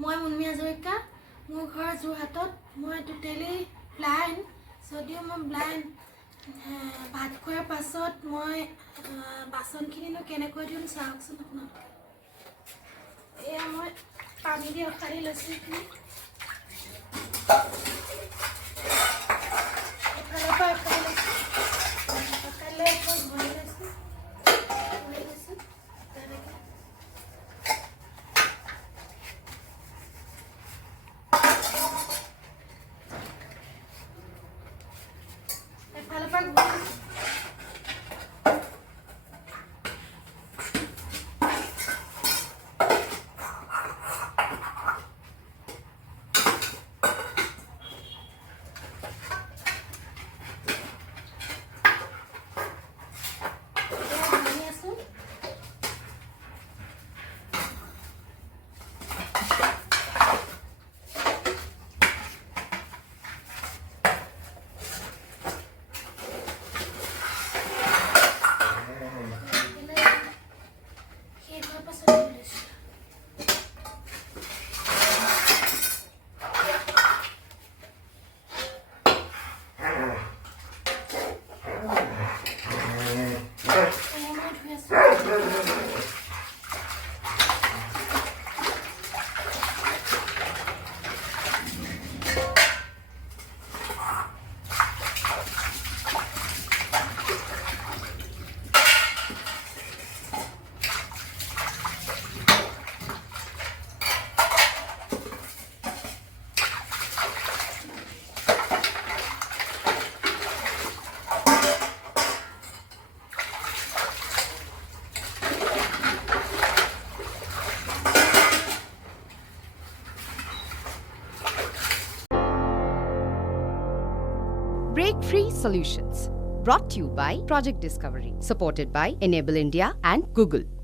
মই মুনমি হাজৰিকা মোৰ ঘৰ যোৰহাটত মই টোটেলি ব্লাইণ্ড যদিও মই ব্লাইণ্ড ভাত খোৱাৰ পাছত মই বাচনখিনিনো কেনেকৈ দিওঁ চাওকচোন আপোনালোকে এয়া মই পানী দি অখাৰি লৈছোঁ এইখিনি এফালৰ পৰা অখাৰি লৈছোঁ অখাৰি লৈ আকৌ ঘূৰি লৈছোঁ তেনেকৈ এফালৰ পৰা ঘূৰি BreakFreeSolutions, brought to you by Project Discovery, supported by Enable India and Google.